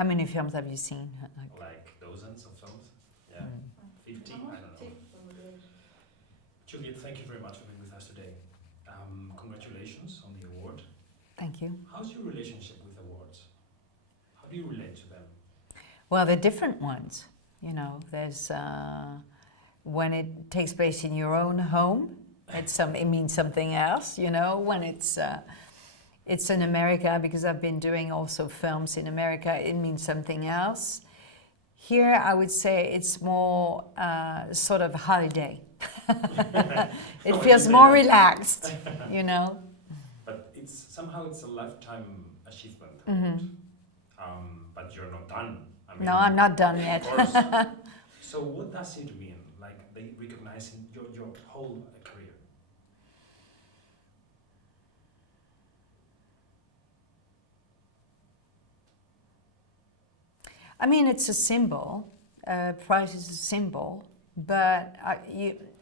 How many films have you seen? Like dozens of films. Yeah, 50. I don't know. Juliette, thank you very much for being with us today. Congratulations on the award. Thank you. How's your relationship with awards? How do you relate to them? Well, they're different ones. You know, there's when it takes place in your own home, it means something else. You know, when it's in America, because I've been doing also films in America, it means something else. Here, I would say it's more sort of holiday. It feels more relaxed, you know. But somehow it's a lifetime achievement award. But you're not done. I mean, No, I'm not done yet. Of course. So what does it mean? Like they recognizing your whole career? I mean, it's a symbol. Prize is a symbol, but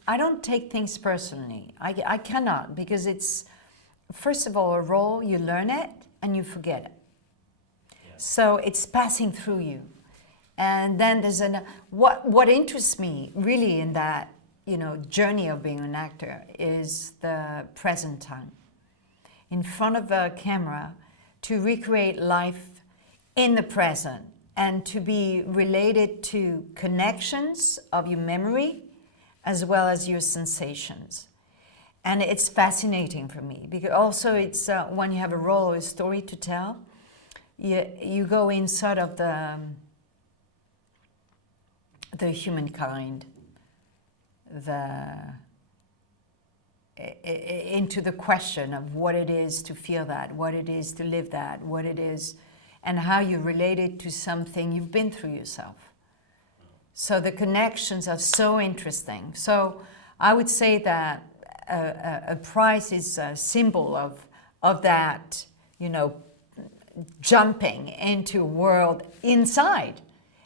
I don't take things personally. I cannot, because it's, first of all, a role, you learn it and you forget it. Yeah. So it's passing through you. And then there's what interests me really in that, you know, journey of being an actor is the present time. In front of a camera, to recreate life in the present and to be related to connections of your memory as well as your sensations. And it's fascinating for me because also it's when you have a role or a story to tell, you go inside of the humankind, into the question of what it is to feel that, what it is to live that, what it is, and how you relate it to something you've been through yourself. So the connections are so interesting. So I would say that a prize is a symbol of that, you know, jumping into a world inside.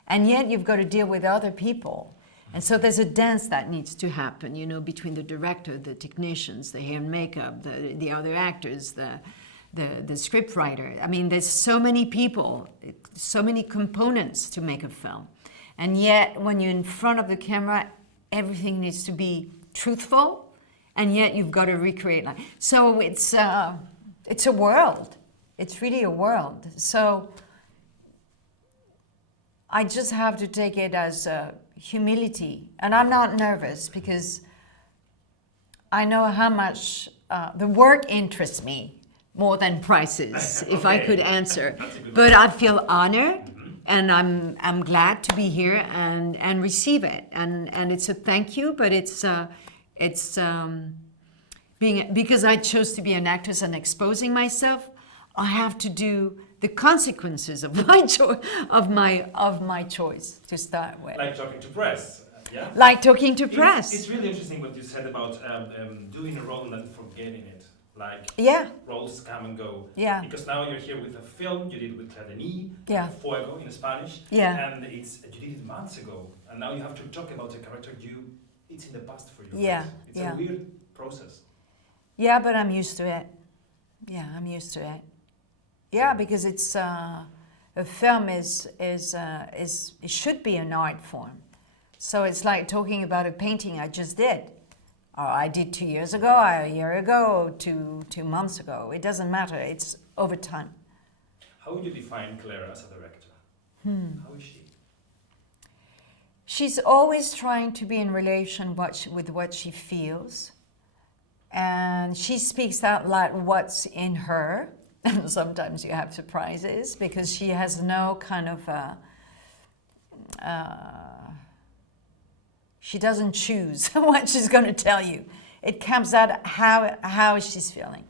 And yet you've got to deal with other people. And so there's a dance that needs to happen, you know, between the director, the technicians, the hair and makeup, the other actors, the script writer. I mean, there's so many people, so many components to make a film. And yet, when you're in front of the camera, everything needs to be truthful, and yet you've got to recreate life. So it's a world. It's really a world. So I just have to take it as humility. And I'm not nervous because I know how much the work interests me more than prices, if I could answer. But I feel honored, and I'm glad to be here and receive it. And it's a thank you, but it's being, because I chose to be an actress and exposing myself, I have to do the consequences of my choice to start with. Like talking to press, yeah. Like talking to press. It's really interesting what you said about doing a role and then forgetting it. Like roles come and go. Yeah. Because now you're here with a film you did with Claire Denis, Fuego in Spanish. Yeah. And you did it months ago, and now you have to talk about a character it's in the past for you. Yeah. Right? It's a weird process. Yeah, but I'm used to it. Yeah, I'm used to it. Yeah, because it's a film it should be an art form. So it's like talking about a painting I just did. I did 2 years ago, a year ago, 2 months ago. It doesn't matter. It's over time. How would you define Claire as a director? How is she? She's always trying to be in relation with what she feels. And she speaks out loud what's in her. And sometimes you have surprises because she has no kind of she doesn't choose what she's going to tell you. It comes out how she's feeling.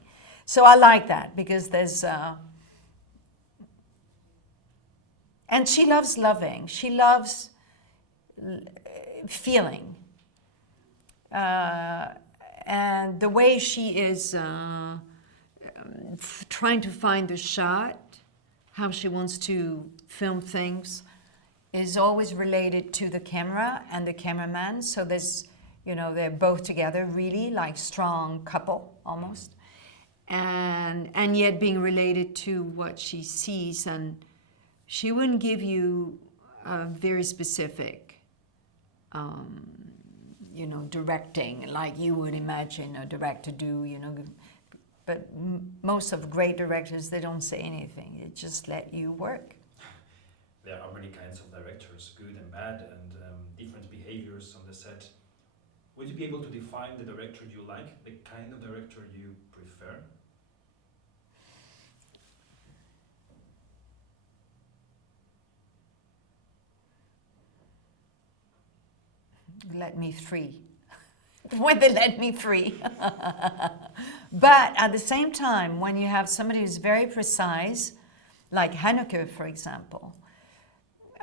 So I like that because there's and she loves loving. She loves feeling. And the way she is trying to find the shot, how she wants to film things, is always related to the camera and the cameraman. So there's, you know, they're both together really, like strong couple almost. And yet being related to what she sees, and she wouldn't give you a very specific, you know, directing like you would imagine a director do, you know. But most of great directors, they don't say anything. They just let you work. There are many kinds of directors, good and bad, and different behaviors on the set. Would you be able to define the director you like, the kind of director you prefer? Let me free. When they let me free. But at the same time, when you have somebody who's very precise, like Haneke, for example,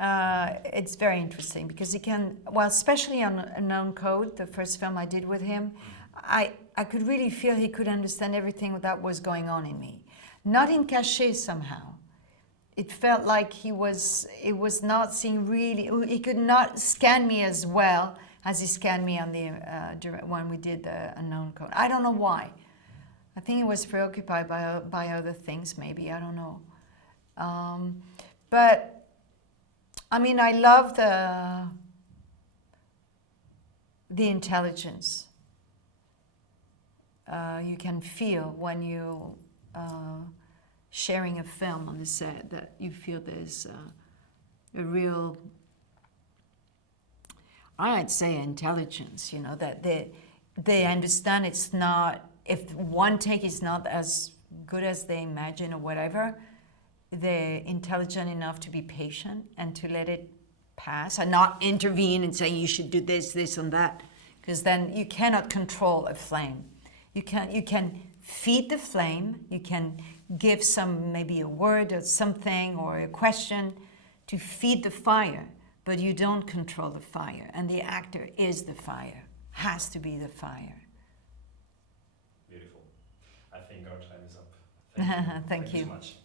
it's very interesting because he can, well, especially on Unknown Code, the first film I did with him, I could really feel he could understand everything that was going on in me. Not in cachet somehow. It felt like it was not seeing really, he could not scan me as well as he scanned me on the when we did the Unknown Code. I don't know why. I think he was preoccupied by other things, maybe, I don't know. But, I mean, I love the intelligence you can feel when you sharing a film on the set, that you feel there's a real, I'd say, intelligence, you know, that they understand it's not, if one take is not as good as they imagine or whatever, they're intelligent enough to be patient and to let it pass and not intervene and say you should do this, this and that, because then you cannot control a flame. You can feed the flame, you can give some, maybe a word or something or a question to feed the fire, but you don't control the fire, and the actor is the fire, has to be the fire. Beautiful. I think our time is up. Thank you. Thank you. So much.